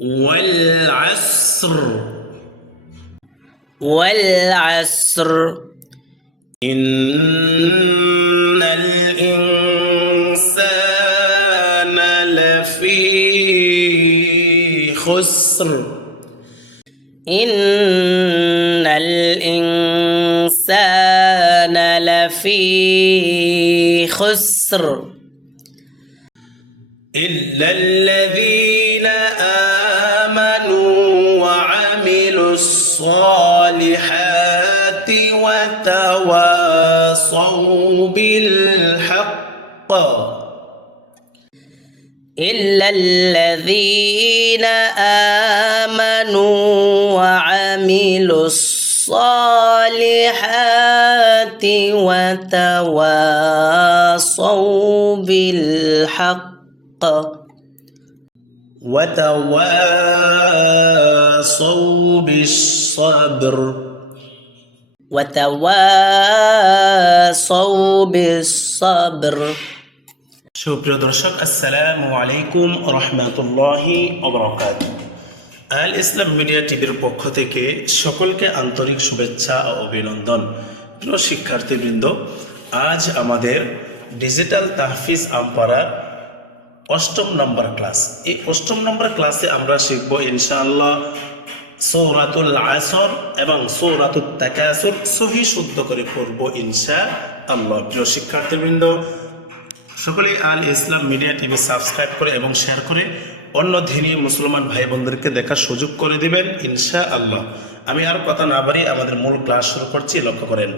والعصر. والعصر. إن الإنسان لفي خسر. إن الإنسان لفي خسر. إلا الذين آمنوا وتواصوا بالحق. إلا الذين آمنوا وعملوا الصالحات وتواصوا بالحق. وتواصوا بالصبر. সুপ্রিয় দর্শক, আসসালামু আলাইকুম রহমতুল্লাহি অবরকাত আল ইসলাম মিডিয়া টিভির পক্ষ থেকে সকলকে আন্তরিক শুভেচ্ছা ও অভিনন্দন। প্রিয় শিক্ষার্থীবৃন্দ, আজ আমাদের ডিজিটাল তাহফিজ আমপাড়ার অষ্টম নম্বর ক্লাস। এই অষ্টম নম্বর ক্লাসে আমরা শিখব ইনশাআল্লাহ সৌরাতুল আসর এবং সৌরাতুল তাকাসুর সহি শুদ্ধ করে পড়ব ইনশা আল্লাহ প্রিয় শিক্ষার্থীবৃন্দ সকলে Al Islam media TV subscribe করে এবং শেয়ার করে অন্য ধিনী মুসলমান ভাই বোনদেরকে দেখার সুযোগ করে দিবেন ইনশা আল্লাহ আমি আর কথা না বাড়ি আমাদের মূল ক্লাস শুরু করছি লক্ষ্য করেন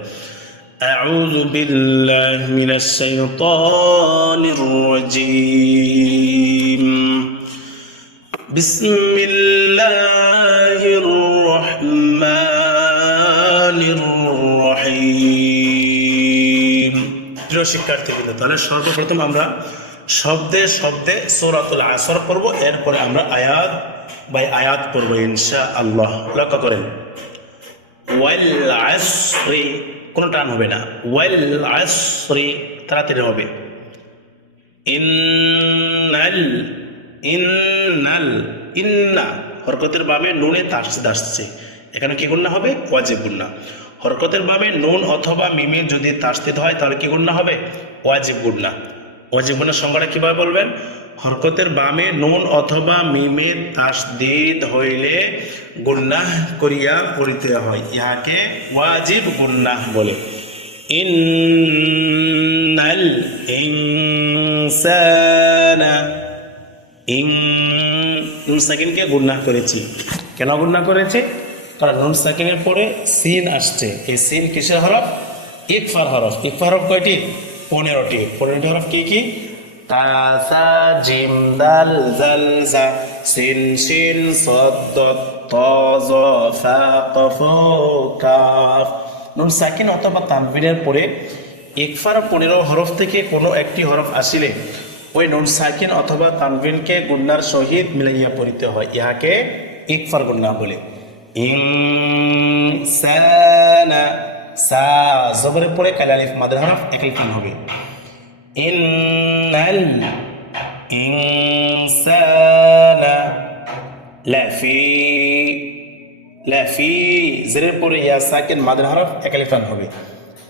أعوذ بالله من الشيطان الرجيم بسم الله الرحمن الرحيم প্রিয় শিক্ষার্থীবৃন্দ তাহলে সর্বপ্রথম আমরা শব্দে শব্দে সৌরাতুল আসর পড়ব এরপরে আমরা আয়াত বাই আয়াত পড়ব ইনশা আল্লাহ লক্ষ্য করেন ওয়াল আসরি কোনো টান হবে না ওয়াল আসরি তাড়াতাড়ি হবে ইন্নাল ইন্নাল ইন্না হরকতের বামে নুনে তাসছে দাসছে। এখানে কি গুণনা হবে? ওয়াজিব গুণনা। হরকতের বামে নুন অথবা মিমে যদি তাসতিত হয়, তাহলে কি গুণনা হবে? ওয়াজিব গুণনা। ওয়াজিব গুণার সংজ্ঞাটা কীভাবে বলবেন? হরকতের বামে নুন অথবা মিমে তাসদিদ হইলে গুন্নাহ করিয়া পড়িতে হয়। ইহাকে ওয়াজিব গুন্নাহ বলে। ইন্নাল ইনসানা ইন নুন সাকিনকে গুন্নাহ করেছি। কেন গুন্নাহ করেছে? কারণ নুন সাকিনের পরে সিন আসছে। এই সিন কিসের হরফ? ইকফার হরফ। ইকফার হরফ কয়টি? পনেরোটি। পনেরোটি হরফ কি কি? কাফ নুন সাকিন অথবা তানবিনের পরে ইকফার পনেরো হরফ থেকে কোনো একটি হরফ আসিলে। ওই নুন সাকিন অথবা তানবিনকে গুন্নার সহিত মিলাইয়া পড়িতে হয়। ইহাকে ইকফার গুন্না বলে। ইনসানা সা জবরের পরে কালালিফ মাদের হরফ একই টান হবে। ইন্নাল ইনসানা লাফি লাফি, জেরের পরে ইয়া সাকিন মাদের হরফ একালিফ টান হবে।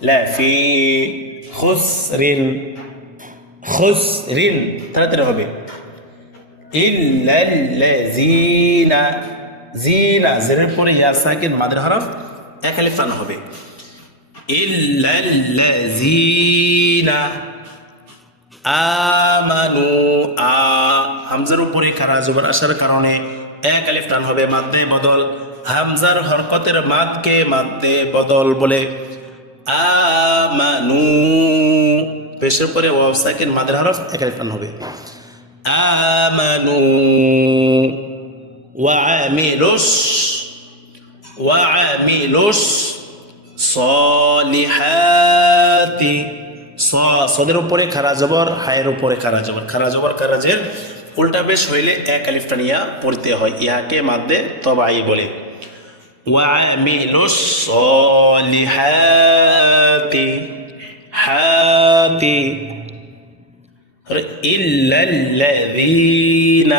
লাফি, খুসরিন খুসরিন, তাড়াতাড়ি হবে। ইল্লাল্লাযীনা, জিনা, জেরের পরে ইয়া সাকিন, মাদের হরফ এক আলিফ টান হবে। ইল্লাল্লাযীনা আমানু আ, হামজার উপরে কারা জবর আসার কারণে এক আলিফ টান হবে মাদ্দে বদল। হামজার হরকতের মাদকে মাদ্দে বদল বলে, আমানু পেশের পরে ওয়াও সাকিন মাদের হরফ এক আলিফ টান হবে আমানু ওয়ামিলুস ওয়ামিলুস সলিহাতি সদের উপরে খারা জবর হায়ের উপরে খারা জবর খারা জবর খারাজের উল্টা বেশ হইলে এক আলিফটা নিয়া পড়তে হয় ইহাকে মাদ্দে তবাই বলে وعملوا الصالحات حات إلا الذين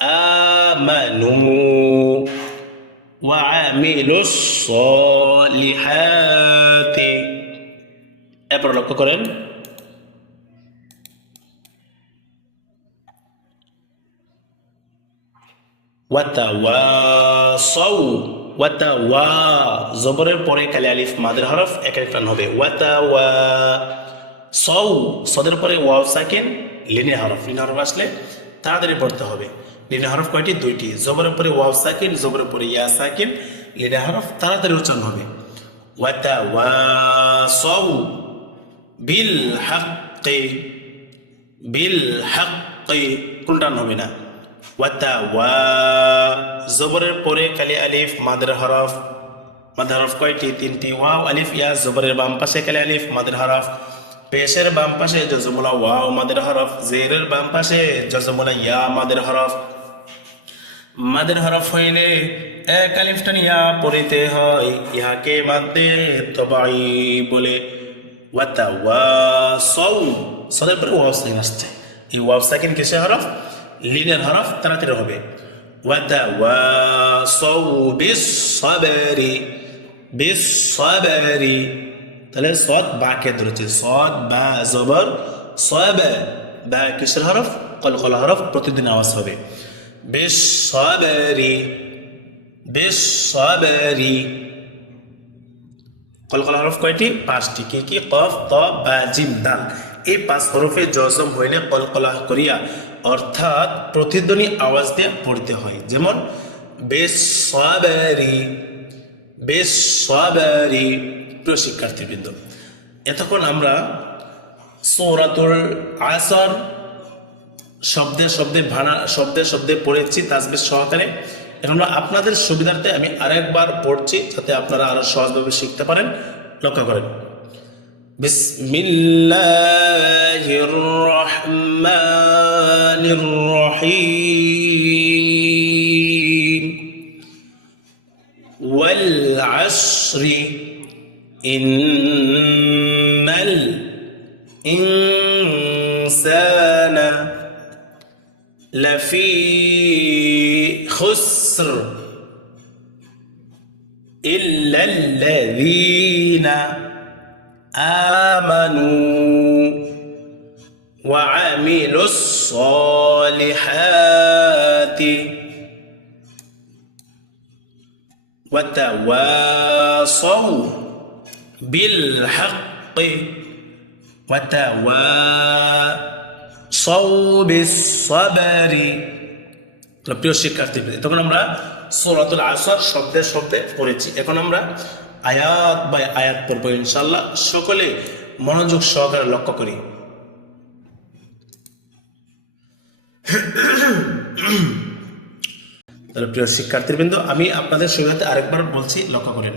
আমানু وعملوا الصالحات এরপর লক্ষ্য করেন ওয়াতাওয়াসাউ ওয়াতাওয়া। জবরের পরে কালি আলিফ, মাদের হরফ এক আলিফ টান হবে। ওয়াতাওয়া। সৌ সদের পরে ওয়াও সাকিন লিনে হরফ। লিনে হরফ আসলে তাড়াতাড়ি পড়তে হবে। লিনে হরফ কয়টি? দুইটি। জবরের পরে ওয়াও সাকিন জবরের পরে ইয়া সাকিন লিনে হরফ তাড়াতাড়ি উচ্চারণ হবে। ওয়াতাওয়াসাউ বিল হাক্কি বিল হাক্কি, কোনটা হবে না? ওয়াতা ওয়া জবরের পরে কালি আলিফ, মাদের হরফ। মাদের হরফ কয়টি? তিনটি। ওয়াও, আলিফ, ইয়া, জবরের বাম পাশে কালি আলিফ, মাদের হরফ। পেশের বাম পাশে জজমুলা ওয়াও, মাদের হরফ। জেরের বাম পাশে জজমুলা ইয়া, মাদের হরফ। মাদের হরফ হইলে এক আলিফটান ইয়া পড়িতে হয়। ইহাকে মাদ্দে তবাই বলে। ওয়াতা ওয়া সৌ সদের পরে ওয়াও সাইন আসছে। এই ওয়াও সাইন কিসে হরফ? লিনের হরফ তাড়াতাড়ি হবে। সাবরি বিস সাবরি তাহলে সদ বা কে ধরেছে সদ বা জবর, সব বা কিসের হরফ? কলকলা হরফ প্রতিদিন আওয়াজ হবে। বেশ সবেরি বেশ সবেরি কলকলা হরফ কয়টি? পাঁচটি। কি কি? কফ ত বা জিম, দাল। এই পাঁচ হরফে জজম হইলে কলকলা করিয়া অর্থাৎ প্রতিধ্বনি আওয়াজ দিয়ে পড়তে হয়। যেমন, বেশ বেশ প্রিয় শিক্ষার্থীবৃন্দ, এতক্ষণ আমরা সৌরাতুল আসর শব্দে শব্দে ভাড়া শব্দে শব্দে পড়েছি তাজবের সহকারে। এখন আমরা আপনাদের সুবিধার্থে আমি আরেকবার পড়ছি যাতে আপনারা আরও সহজভাবে শিখতে পারেন। লক্ষ্য করেন। বিসমিল্লাহির রহমানির الرحمن الرحيم. والعصر إن الإنسان لفي خسر إلا الذين آمنوا. وعملوا الصالحات وتواصوا بالحق وتواصوا بالصبر প্রিয় শিক্ষার্থী তখন আমরা সৌরাতুল আসর শব্দে শব্দে পড়েছি এখন আমরা আয়াত বাই আয়াত পড়বো ইনশাল্লাহ সকলে মনোযোগ সহকারে লক্ষ্য করি তাহলে প্রিয় শিক্ষার্থীবৃন্দ আমি আপনাদের সুবিধাতে আরেকবার বলছি লক্ষ্য করেন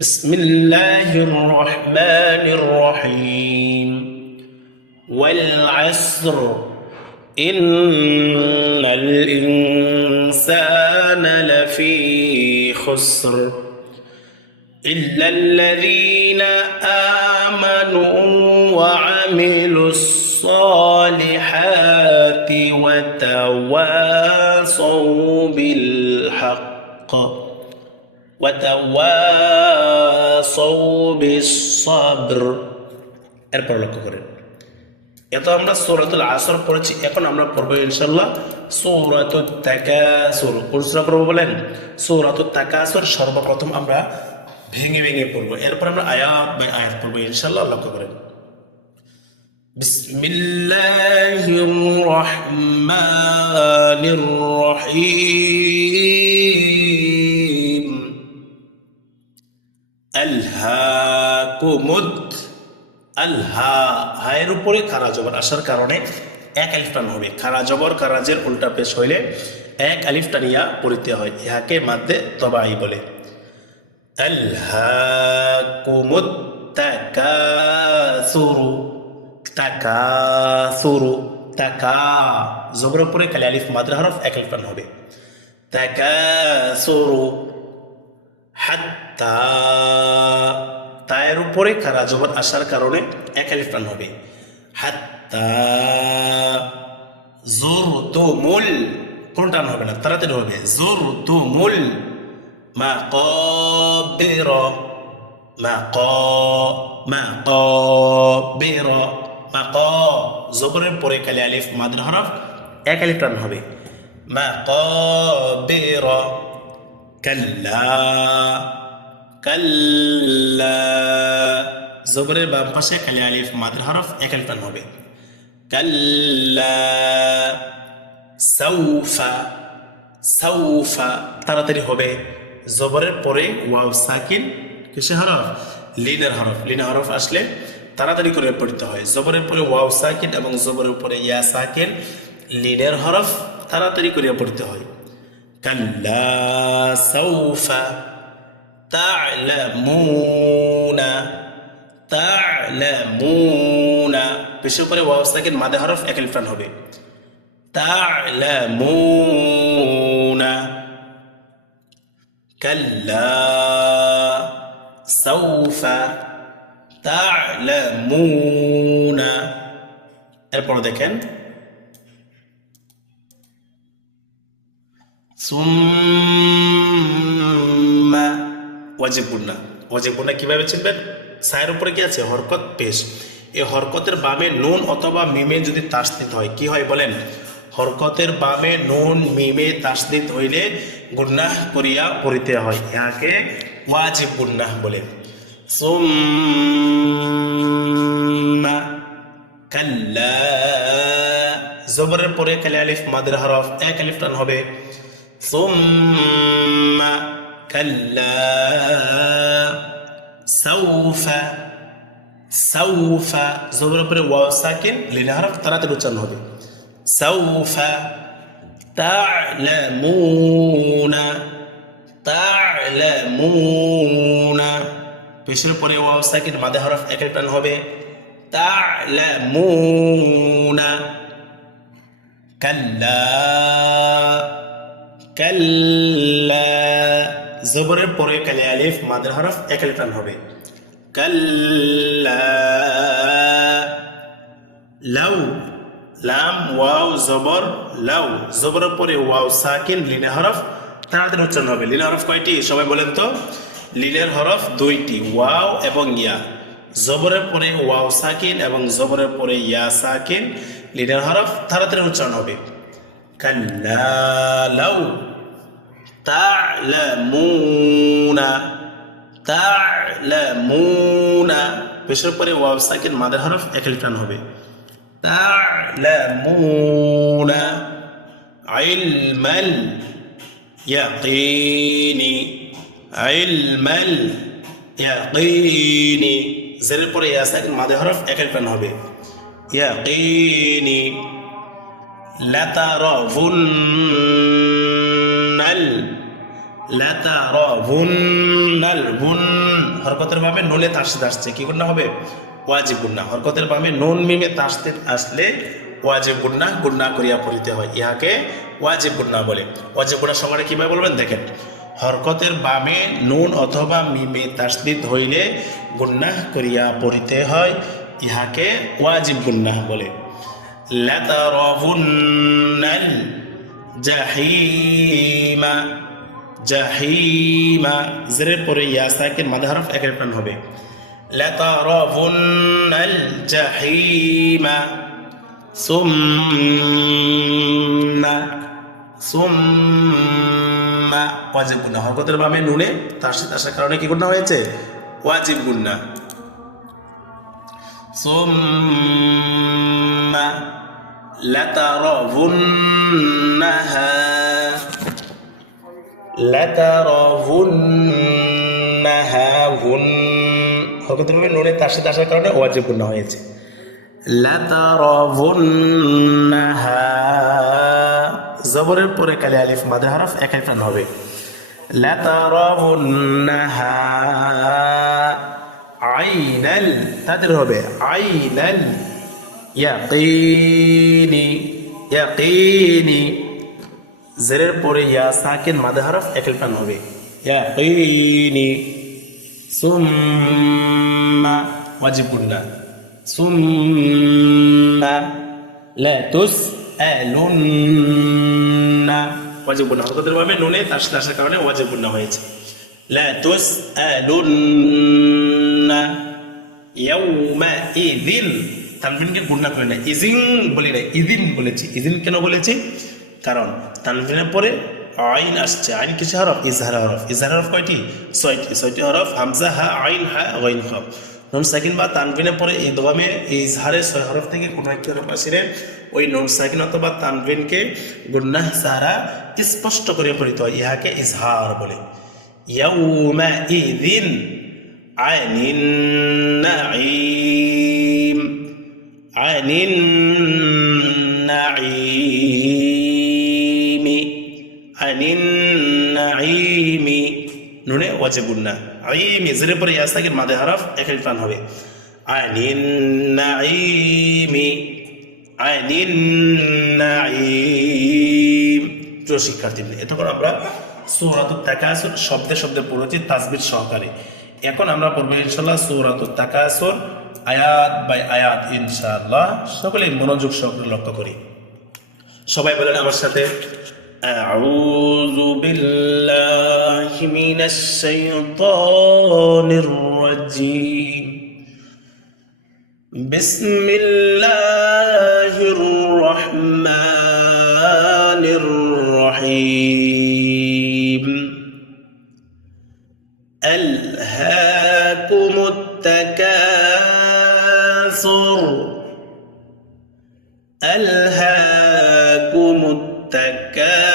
বিসমিল্লাহির রহমানির রহিম ওয়াল আসর ইন্নাল ইনসানা লাফি খুসর إلا الذين آمنوا وعملوا الصالحات وتواصوا بالحق وتواصوا بالصبر এরপর লক্ষ্য করেন এত আমরা সৌরাতুল আসর পড়েছি এখন আমরা পড়বো ইনশাল্লাহ সৌরাতুল তাকাসুর কোন সূরা পড়বো বলেন সৌরাতুল তাকাসুর সর্বপ্রথম আমরা ভেঙে ভেঙে পড়বো এরপর আমরা আয়াত বাই আয়াত পড়বো ইনশাল্লাহ লক্ষ্য করেন بسم الله الرحمن الرحيم আলহাকুমুদ আলহা হায়ের উপরে খারা জবর আসার কারণে এক আলিফ টান হবে খারা জবর কারাজের উল্টা পেশ হইলে এক আলিফ টানিয়া পড়িতে হয় ইহাকে মাধ্যে তবাই বলে আলহাকুমুদ তাকাসুরু তাকাসুরু তাকা জবর উপরে কালি আলিফ মাদ্রা হরফ এক আলিফ হবে তাকাসুরু হাত্তা তায়ের উপরে খারা জবর আসার কারণে এক আলিফ হবে হাত্তা জুরতুমুল কোন টান হবে না তাড়াতাড়ি হবে জোর তুমুল মা কবির মা ক মা ক কবির মা ক জবরের পরে কালি আলিফ, মাদ্র হরফ, এক আলিফ টান হবে। মা কবির কাল্লা কাল্লা। জবরের বাম পাশে কালি আলিফ, মাদ্র হরফ, এক আলিফ টান হবে। কাল্লা, সাউফা সাউফা, তাড়াতাড়ি হবে। জবরের পরে ওয়াও, সাকিন কিসে হরফ? লিনের হরফ। লিনের হরফ আসলে তাড়াতাড়ি করে পড়তে হয় জবরের পরে ওয়াও সাকিন এবং জবরের পরে ইয়া সাকিন লিনের হরফ তাড়াতাড়ি করে পড়তে হয় কাল্লা সাউফা তা'লামুনা তা'লামুনা পেশের পরে ওয়াও সাকিন মাদে হরফ এক আলিফ টান হবে تعلمون كلا سوف تعلمون এরপর দেখেন সুম্মা ওয়াজিব গুন্না ওয়াজিব গুন্না কিভাবে চিনবেন সায়ের উপরে কি আছে হরকত পেশ এই হরকতের বামে নুন অথবা মিমে যদি তাসদিদ হয় কি হয় বলেন হরকতের বামে নুন মিমে তাসদিদ হইলে গুন্নাহ করিয়া পড়িতে হয় ইহাকে ওয়াজিব গুন্নাহ বলে সুম্মা কাল্লা জবরের পরে কালি আলিফ মাদের হরফ এক আলিফ টান হবে সুম্মা কাল্লা সাউফা সাউফা জবরের পরে ওয়াও সাকিন লিনে হরফ তাড়াতাড়ি উচ্চারণ হবে সাউফা তা'লামুনা তা'লামুনা পেশের পরে ওয়াও সাকিন মাদে হরফ এক এক টান হবে। তা'লামুনা। কাল্লা। কাল্লা। জবরের পরে কালি আলিফ মাদের হরফ এক আলিফ টান হবে। কাল্লা। লাউ। লাম, ওয়াও, জবর, লাউ। জবরের পরে ওয়াও সাকিন লিনে হরফ তাড়াতাড়ি উচ্চারণ হবে। লিনে হরফ কয়টি? সবাই বলেন তো। লিনের হরফ দুইটি, ওয়াও এবং ইয়া। জবরের পরে ওয়াও সাকিন এবং জবরের পরে ইয়া সাকিন। লিনের হরফ তাড়াতাড়ি উচ্চারণ হবে। কাল্লা লাউ তা'লামুনা তা'লামুনা। পেশের পরে ওয়াও সাকিন মাদের হরফ এক লিটান হবে। তা'লামুনা ইলমাল ইয়াকিনি। ইলমাল ইয়াকিনি। জেরের পরে ইয়া সাকিন মাদের হরফ এক লিটান হবে। ইয়াকিনি লাতারাভুন্নাল লাতারাভুন্নাল ভুন হরকতের ভাবে নুনে তাসদিদ আসছে। কি গুন্না হবে? ওয়াজিব গুন্না হরকতের ভাবে নুন মিমে তাসদিদ আসলে ওয়াজিব গুন্না গুন্না করিয়া পড়িতে হয়। ইহাকে ওয়াজিব গুন্না বলে। ওয়াজিব গুন্না সংজ্ঞাটা কীভাবে বলবেন? দেখেন। হরকতের বামে নুন অথবা মিমে তাসদিদ হইলে গুন্নাহ করিয়া পড়িতে হয়। ইহাকে ওয়াজিব গুন্নাহ বলে। লাতারবুন্নাল জাহিমা জাহিমা। জেরের পরে ইয়াসাকের মাদা হরফ একের প্রাণ হবে। লাতারবুন্নাল জাহিমা, সুম্মা সুম্মা। ওয়াজিব গুন্না হরকতের বামে নুনে তার সাথে আসার কারণে কি গুন্না হয়েছে ওয়াজিব গুন্না ثم لترونها لترونها ভুন হরকতের ভাবে নুনে তার সাথে আসার কারণে ওয়াজিব গুন্না হয়েছে লাতারাবুন্নাহা জবরের পরে কালি আলিফ মাদে হরফ এক টান হবে। আইনাল, তাদের হবে আইনাল ইয়াকিনি ইয়াকিনি। জেরের পরে ইয়া সাকিন মাদে হরফ একেল টান হবে। ইয়াকিনি। সুম্মা ওয়াজিব গুন্না সুম্মা লা তুস তুসআলুন্না ওয়াজিব গুন্না হরকতের ভাবে নুনে তাসদীদ আসার কারণে ওয়াজিব গুন্না হয়েছে লা তুসআলুন্না ইয়াউমা ইযিন তানভিনকে গুণনা করে না ইজিন বলি না ইদিন বলেছি ইদিন কেন বলেছি কারণ তানভিনের পরে আইন আসছে আইন কিছু হরফ ইজহার হরফ ইজহার হরফ কয়টি ছয়টি ছয়টি হরফ হামজা হা আইন হা ওয়াইন হরফ নন সাইকিন বা তানবিনের পরে ইদগমে ইজহারে ছয় হরফ থেকে কোনো একটি হরফ আসিলে, ওই নন সাইকিন অথবা তানবিনকে গুন্নাহ সারা স্পষ্ট করে পড়িত হয়, ইহাকে ইজহার বলে। ইয়াউমা ইদিন আইনিন নাঈম আইনিন নাঈমি আইনিন নাঈমি, নুনে ওয়াজিবুন্না আইম ইজরের পরে ইয়া সাকির মাদে হারাফ একালি টান হবে। আনিন নাঈমি আনিন নাঈম। প্রিয় শিক্ষার্থী এতক্ষণ আমরা সূরাতুত তাকাসুর শব্দে শব্দে পড়েছি তাসবির সহকারে। এখন আমরা পড়ব ইনশাআল্লাহ সূরাতুত তাকাসুর আয়াত বাই আয়াত ইনশাআল্লাহ। সকলে মনোযোগ সহকারে লক্ষ্য করি। সবাই বলেন আমার সাথে أعوذ بالله من الشيطان الرجيم. بسم الله الرحمن الرحيم. ألهاكم التكاثر. ألهاكم التكاثر.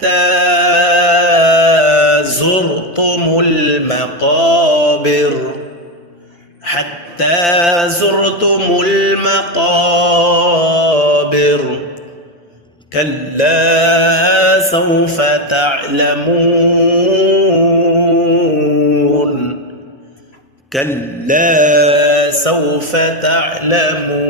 حتى زرتم المقابر. حتى زرتم المقابر. كلا سوف تعلمون. كلا سوف تعلمون.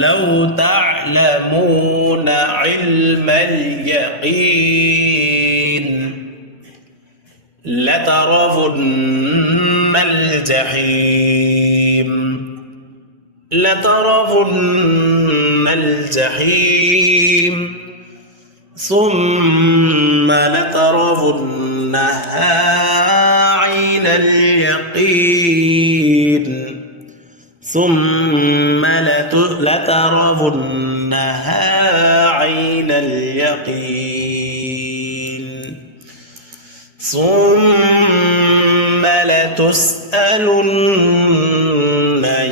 لو تعلمون علم اليقين لترون الجحيم. لترون الجحيم. ثم لترونها عين اليقين. ثم لترونها عين اليقين. ثم لتسألن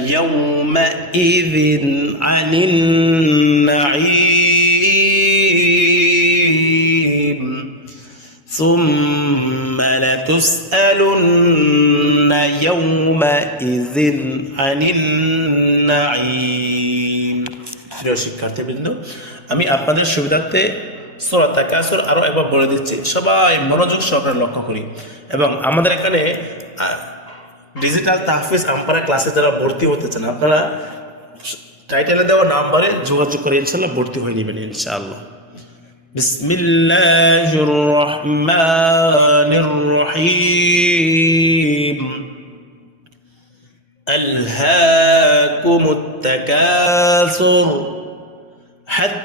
يومئذ عن النعيم. ثم لتسألن يومئذ عن النعيم. প্রিয় শিক্ষার্থীবৃন্দ আমি আপনাদের সুবিধার্থে সোরা তাকাসুর আরও একবার বলে দিচ্ছি সবাই মনোযোগ সহকারে লক্ষ্য করি এবং আমাদের এখানে ডিজিটাল তাহফিজ আম্পারা ক্লাসে যারা ভর্তি হতে চান আপনারা টাইটেলে দেওয়া নাম্বারে যোগাযোগ করে ইনশাল্লাহ ভর্তি হয়ে নেবেন ইনশাআল্লাহ بسم الله الرحمن الرحيم ألهاكم التكاثر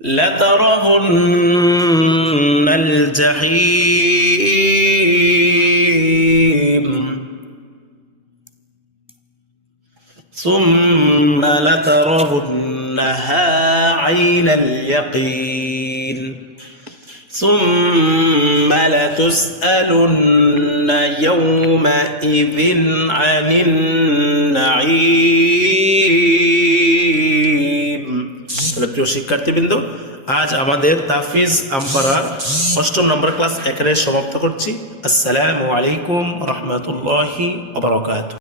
لترهن الجحيم. ثم لترهنها عين اليقين. ثم لتسألن يومئذ عن النار. প্রিয় শিক্ষার্থীবৃন্দ, আজ আমাদের তাফিজ আমপারার অষ্টম নম্বর ক্লাস এখানে সমাপ্ত করছি। আসসালামু আলাইকুম রহমতুল্লাহি